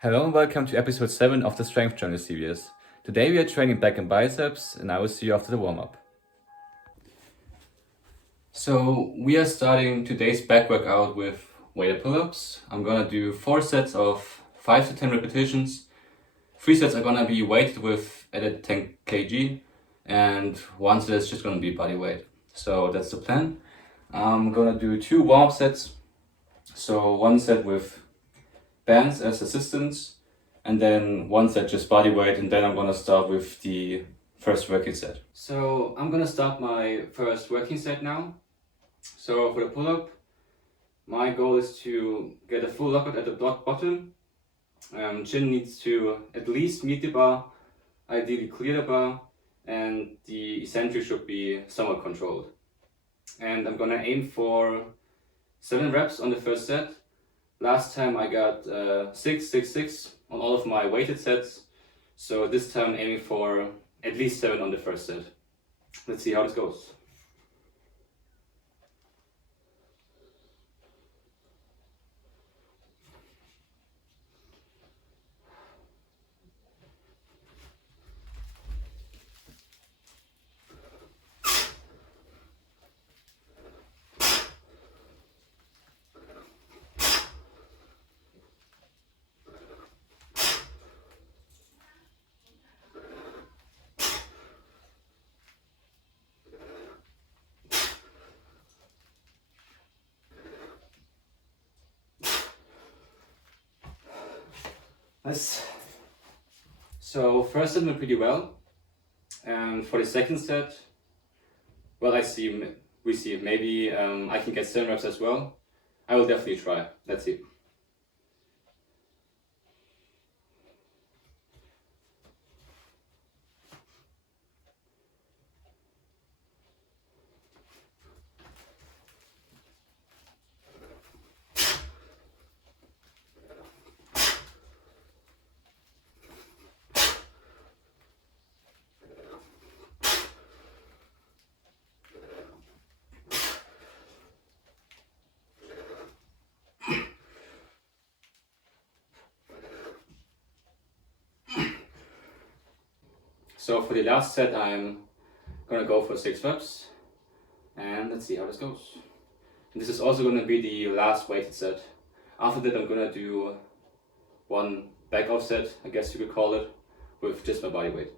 Hello and welcome to episode 7 of the Strengthjournal series. Today we are training back and biceps, and I will see you after the warm-up. So we are starting today's back workout with weighted pull-ups. I'm gonna do 4 sets of 5 to 10 repetitions. 3 sets are gonna be weighted with added 10 kg, and 1 set is just gonna be body weight. So that's the plan. I'm gonna do 2 warm-up sets. So 1 set with bands as assistance, and then 1 set just body weight, and then I'm gonna start with the first working set. So I'm gonna start my first working set now. So for the pull-up, my goal is to get a full lockout at the bottom. Chin needs to at least meet the bar, ideally clear the bar, and the eccentric should be somewhat controlled. And I'm gonna aim for 7 reps on the first set. Last time I got 6, 6, 6 on all of my weighted sets, so this time I'm aiming for at least 7 on the first set. Let's see how this goes. So first set went pretty well, and for the second set, well, we see, maybe I can get 7 reps as well. I will definitely try, let's see. So for the last set, I'm gonna go for 6 reps, and let's see how this goes. And this is also gonna be the last weighted set. After that, I'm gonna do 1 back off set, I guess you could call it, with just my body weight.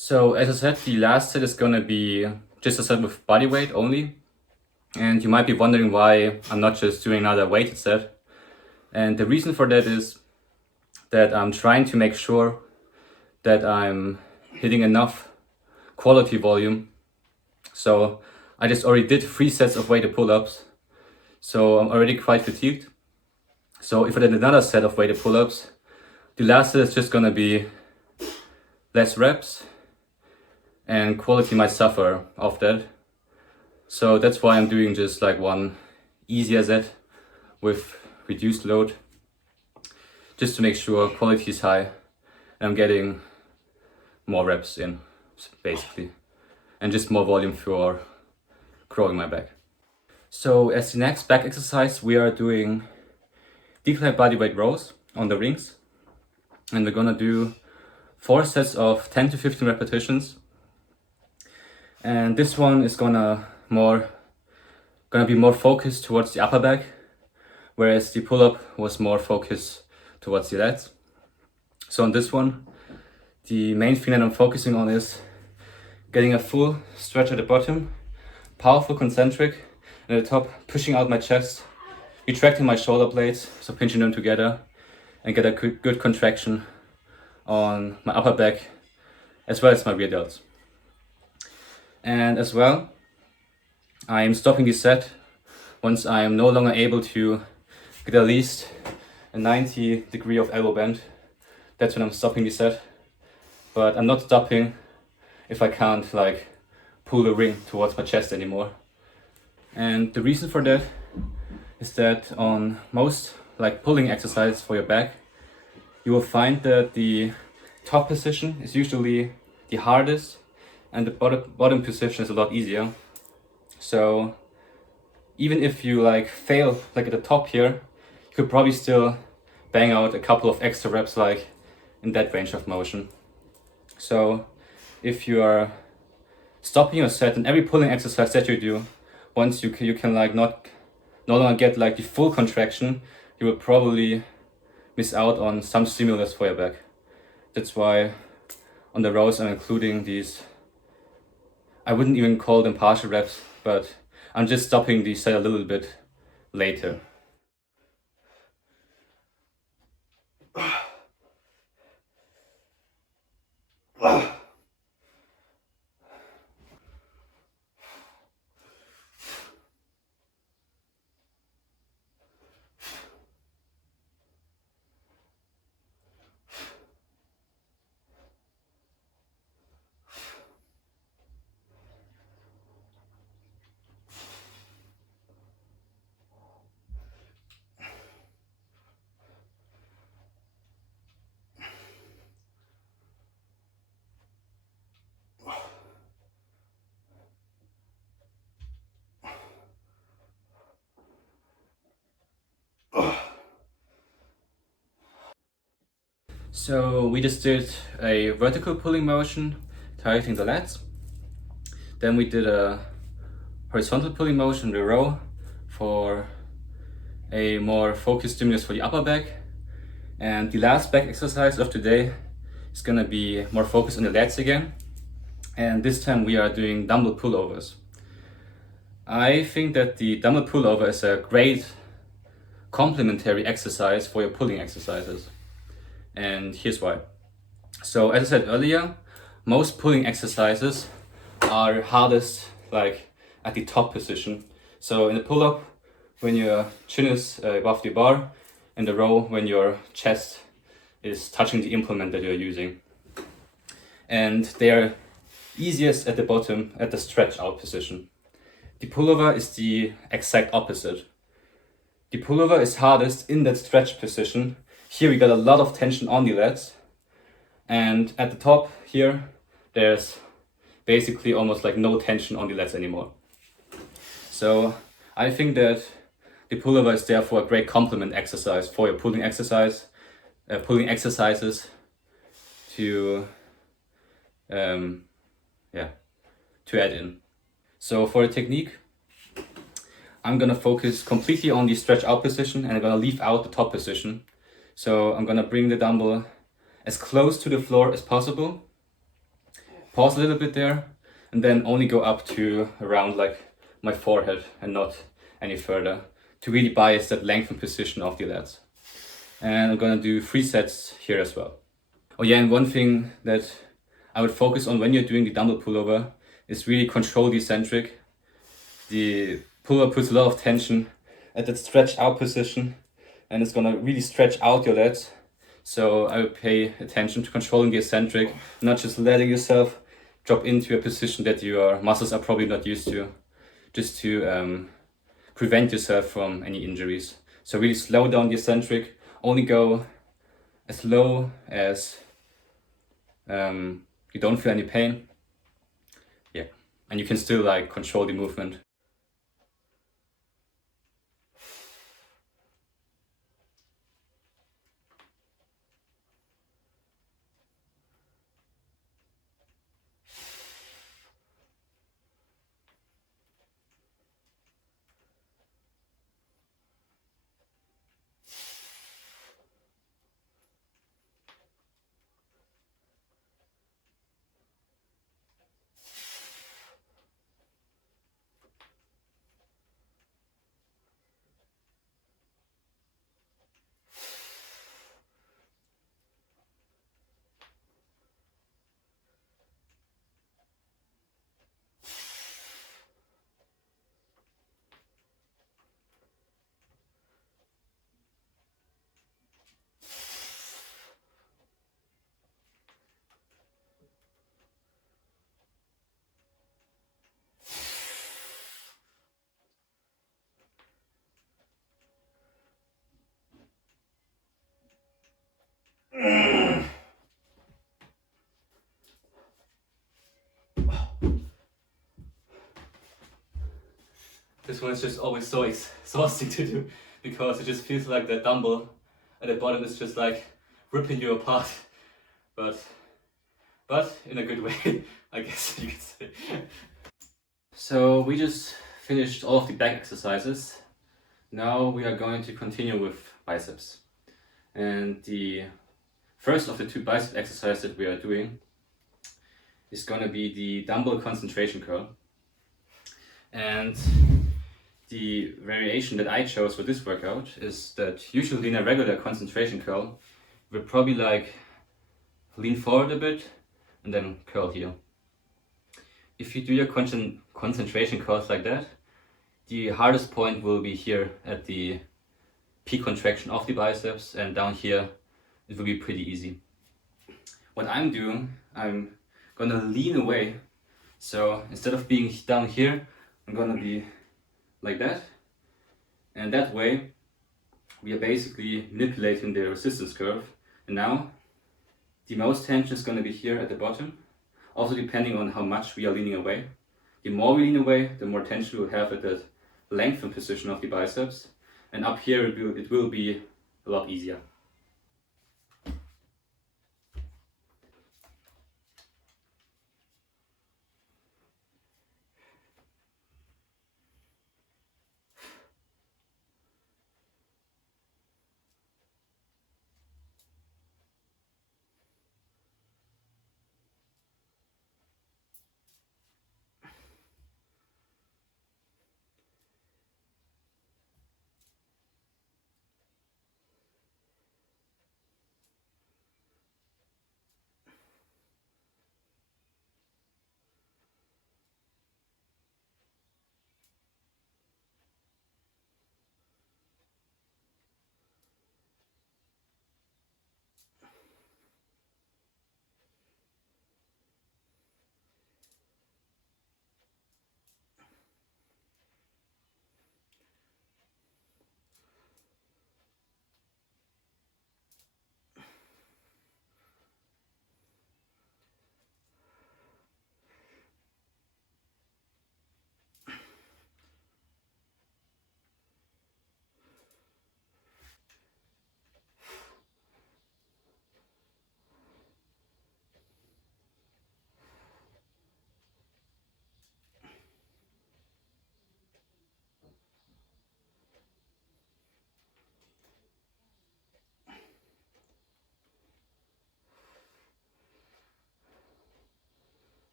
So as I said, the last set is gonna be just a set with body weight only. And you might be wondering why I'm not just doing another weighted set. And the reason for that is that I'm trying to make sure that I'm hitting enough quality volume. So I just already did 3 sets of weighted pull-ups. So I'm already quite fatigued. So if I did another set of weighted pull-ups, the last set is just gonna be less reps, and quality might suffer off that. So that's why I'm doing just like 1 easier set with reduced load, just to make sure quality is high and I'm getting more reps in, basically, and just more volume for growing my back. So as the next back exercise, we are doing decline bodyweight rows on the rings, and we're gonna do 4 sets of 10 to 15 repetitions. And this one is gonna be more focused towards the upper back, whereas the pull-up was more focused towards the lats. So on this one, the main thing that I'm focusing on is getting a full stretch at the bottom, powerful concentric, and at the top pushing out my chest, retracting my shoulder blades, so pinching them together, and get a good contraction on my upper back as well as my rear delts. And as well, I am stopping the set once I am no longer able to get at least a 90-degree of elbow bend. That's when I'm stopping the set. But I'm not stopping if I can't pull the ring towards my chest anymore. And the reason for that is that on most like pulling exercises for your back, you will find that the top position is usually the hardest and the bottom position is a lot easier. So even if you like fail like at the top here, you could probably still bang out a couple of extra reps like in that range of motion. So if you are stopping your set in every pulling exercise that you do, once you can like no longer get like the full contraction, you will probably miss out on some stimulus for your back. That's why on the rows I'm including these, I wouldn't even call them partial reps, but I'm just stopping the set a little bit later. So we just did a vertical pulling motion, targeting the lats. Then we did a horizontal pulling motion, the row, for a more focused stimulus for the upper back. And the last back exercise of today is gonna be more focused on the lats again. And this time we are doing dumbbell pullovers. I think that the dumbbell pullover is a great complementary exercise for your pulling exercises. And here's why. So as I said earlier, most pulling exercises are hardest like at the top position. So in the pull-up, when your chin is above the bar, in the row, when your chest is touching the implement that you're using. And they are easiest at the bottom at the stretch out position. The pullover is the exact opposite. The pullover is hardest in that stretch position. Here we got a lot of tension on the lats. And at the top here, there's basically almost like no tension on the lats anymore. So I think that the pullover is therefore a great complement exercise for your pulling exercises to add in. So for the technique, I'm gonna focus completely on the stretch out position and I'm gonna leave out the top position. So I'm gonna bring the dumbbell as close to the floor as possible, pause a little bit there, and then only go up to around like my forehead and not any further to really bias that lengthened position of the lats. And I'm gonna do 3 sets here as well. Oh yeah, and one thing that I would focus on when you're doing the dumbbell pullover is really control the eccentric. The pullover puts a lot of tension at that stretch out position and it's gonna really stretch out your lats. So I would pay attention to controlling the eccentric, not just letting yourself drop into a position that your muscles are probably not used to, just to prevent yourself from any injuries. So really slow down the eccentric, only go as low as you don't feel any pain. Yeah, and you can still like control the movement. This one is just always so exhausting to do because it just feels like the dumbbell at the bottom is just like ripping you apart. But in a good way, I guess you could say. So we just finished all of the back exercises. Now we are going to continue with biceps. And the first of the two bicep exercises that we are doing is going to be the dumbbell concentration curl. And the variation that I chose for this workout is that usually in a regular concentration curl, we'll probably like lean forward a bit and then curl here. If you do your concentration curls like that, the hardest point will be here at the peak contraction of the biceps, and down here it will be pretty easy. What I'm doing, I'm gonna lean away. So instead of being down here, I'm gonna be like that. And that way, we are basically manipulating the resistance curve. And now, the most tension is gonna be here at the bottom. Also depending on how much we are leaning away. The more we lean away, the more tension we'll have at that lengthened position of the biceps. And up here, it will be a lot easier.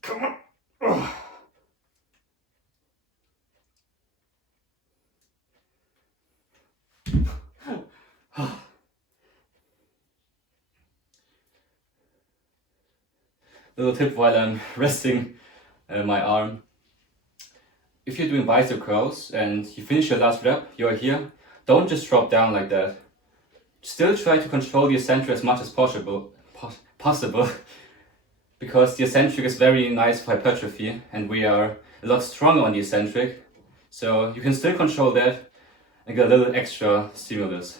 Come on. Oh. Little tip while I'm resting my arm. If you're doing bicep curls and you finish your last rep, you're here, don't just drop down like that. Still try to control the eccentric as much as possible because the eccentric is very nice for hypertrophy and we are a lot stronger on the eccentric. So you can still control that and get a little extra stimulus.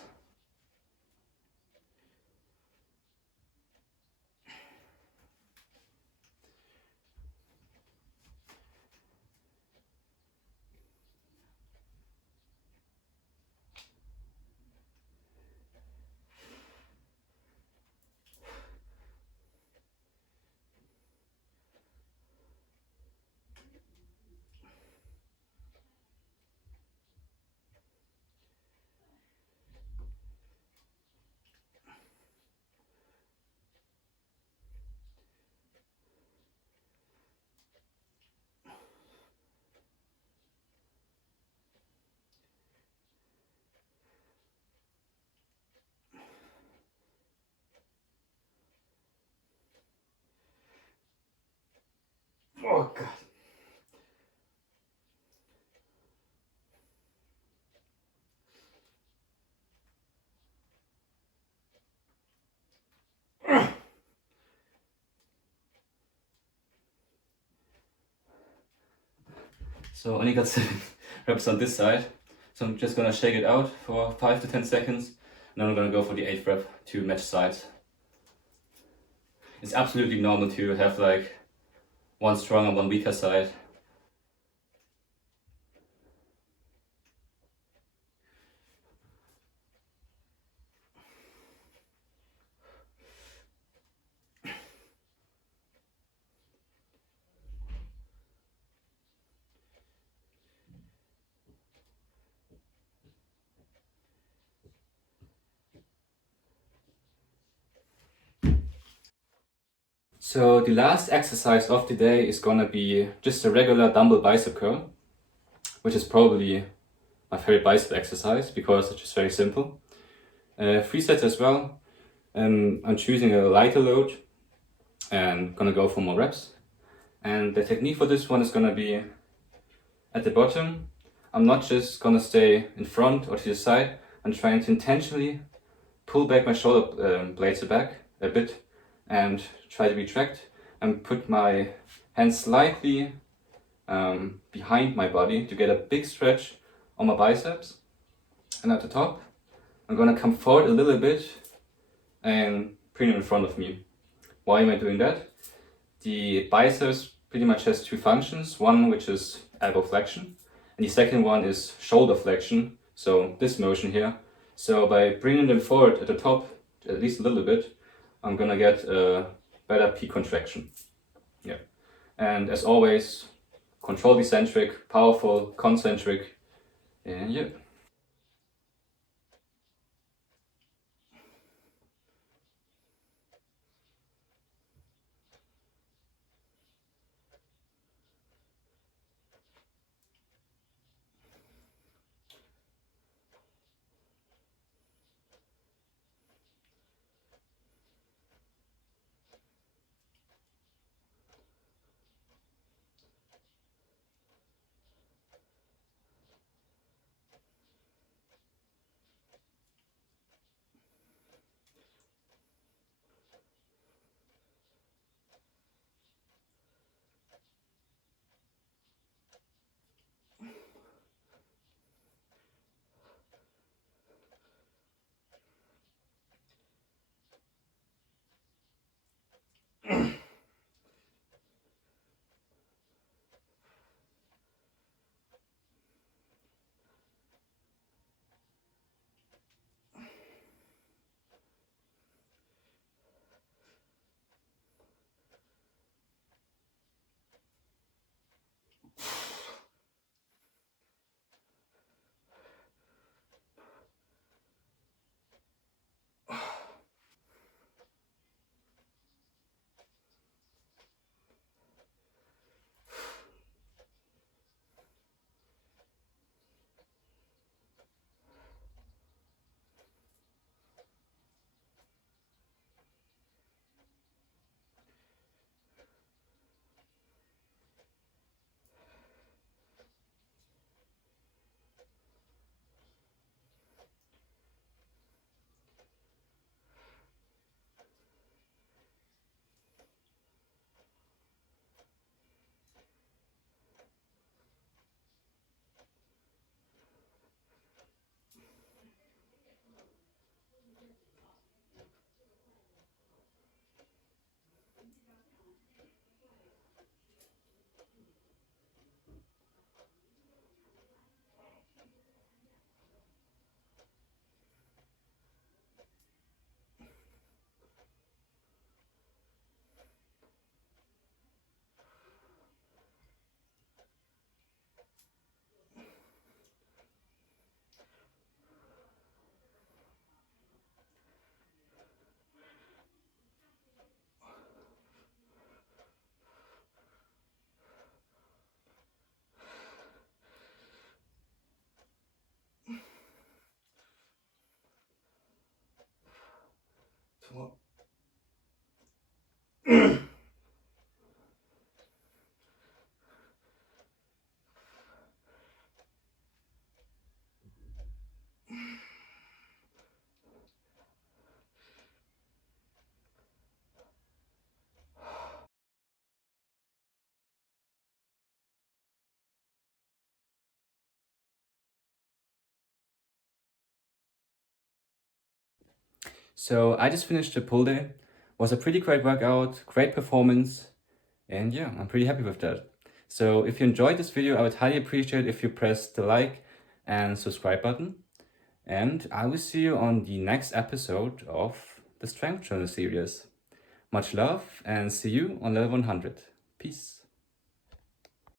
Oh God. So I only got 7 reps on this side. So I'm just gonna shake it out for 5 to 10 seconds. And then I'm gonna go for the 8th rep to match sides. It's absolutely normal to have like one strong and one weaker side. So the last exercise of the day is gonna be just a regular dumbbell bicep curl, which is probably my favorite bicep exercise because it's just very simple. 3 sets as well. I'm choosing a lighter load and gonna go for more reps. And the technique for this one is gonna be at the bottom. I'm not just gonna stay in front or to the side. I'm trying to intentionally pull back my shoulder blades back a bit and try to retract and put my hands slightly behind my body to get a big stretch on my biceps. And at the top, I'm gonna come forward a little bit and bring it in front of me. Why am I doing that? The biceps pretty much has 2 functions. One which is elbow flexion, and the second one is shoulder flexion. So this motion here. So by bringing them forward at the top, at least a little bit, I'm gonna get a better peak contraction. Yeah. And as always, control eccentric, powerful, concentric, and yeah. So I just finished the pull day. Was a pretty great workout, great performance, and yeah, I'm pretty happy with that. So if you enjoyed this video, I would highly appreciate if you press the like and subscribe button. And I will see you on the next episode of the Strength Journal series. Much love and see you on level 100. Peace.